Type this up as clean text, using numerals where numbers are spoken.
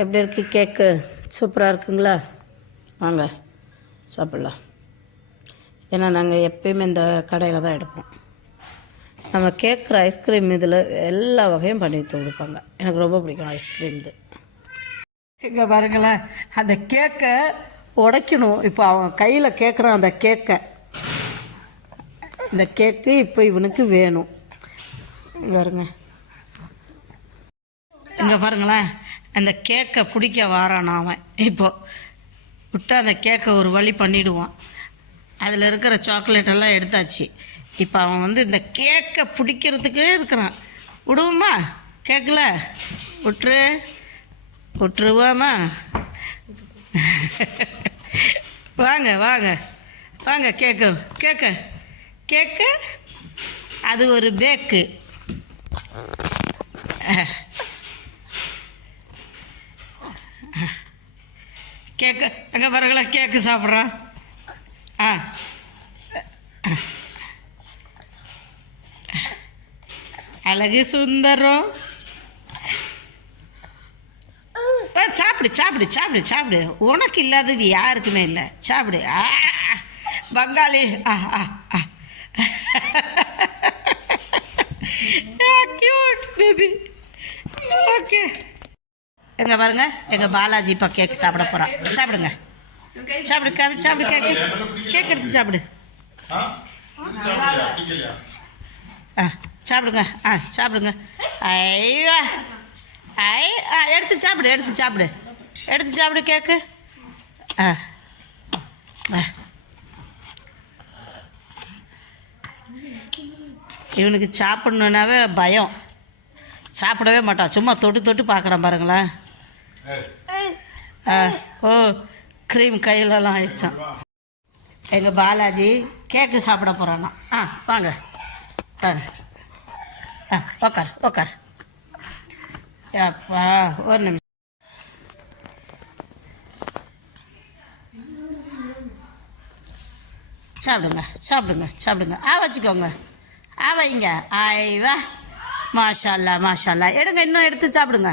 எப்படி இருக்குது கேக்கு? சூப்பராக இருக்குங்களா? வாங்க சாப்பிட்லாம். ஏன்னா நாங்கள் எப்பயுமே இந்த கடையில் தான் எடுப்போம். நம்ம கேட்குற ஐஸ்கிரீம் இதில் எல்லா வகையும் பண்ணி கொடுப்பாங்க. எனக்கு ரொம்ப பிடிக்கும் ஐஸ்கிரீம் இது. இங்கே பாருங்களேன், அந்த கேக்கை உடைக்கணும். இப்போ அவன் கையில் கேட்குறான் அந்த கேக்கை. இந்த கேக்கு இப்போ இவனுக்கு வேணும். பாருங்க, இங்கே பாருங்களேன், அந்த கேக்கை பிடிக்க வாரான் அவன். இப்போ விட்டு அந்த கேக்கை ஒரு வழி பண்ணிவிடுவான். அதில் இருக்கிற சாக்லேட்டெல்லாம் எடுத்தாச்சு. இப்போ அவன் வந்து இந்த கேக்கை பிடிக்கிறதுக்கே இருக்கிறான். விடுவோமா? கேட்கல விட்டுருவாமா? வாங்க வாங்க வாங்க. கேக்கு கேக்கு கேக்கு அது ஒரு பேக்கு. கேக்கு அங்கே பாருங்களா, கேக்கு சாப்பிட்றான். அழகு சுந்தரம். சாப்பிடு சாப்பிடு சாப்பிடு சாப்பிடு. உனக்கு இல்லாதது யாருக்குமே இல்லை. சாப்பிடு. பங்காளி. Cute baby. ஓகே, எங்க பாருங்க, எங்கள் பாலாஜி இப்போ கேக் சாப்பிட போகிறான். சாப்பிடுங்க, சாப்பிடு சாப்பிடு. கேக்கு கேக் எடுத்து சாப்பிடு. சாப்பிடுங்க. சாப்பிடுங்க. ஐயா எடுத்து சாப்பிடு, எடுத்து சாப்பிடு, எடுத்து சாப்பிடு கேக்கு. இவனுக்கு சாப்பிட்ணுன்னாவே பயம். சாப்பிடவே மாட்டான். சும்மா தொட்டு தொட்டு பார்க்குறான் பாருங்களேன். ஓ, க்ரீம் கையிலலாம் ஆயிடுச்சான். எங்கள் பாலாஜி கேக்கு சாப்பிட போகிறானா? வாங்க. உக்கார் உக்கார். அப்பா ஒரு நிமிஷம். சாப்பிடுங்க சாப்பிடுங்க சாப்பிடுங்க. வச்சுக்கோங்க. வைங்க. ஐவா, மாஷா அல்லா மாஷா அல்லா. எடுங்க, இன்னும் எடுத்து சாப்பிடுங்க.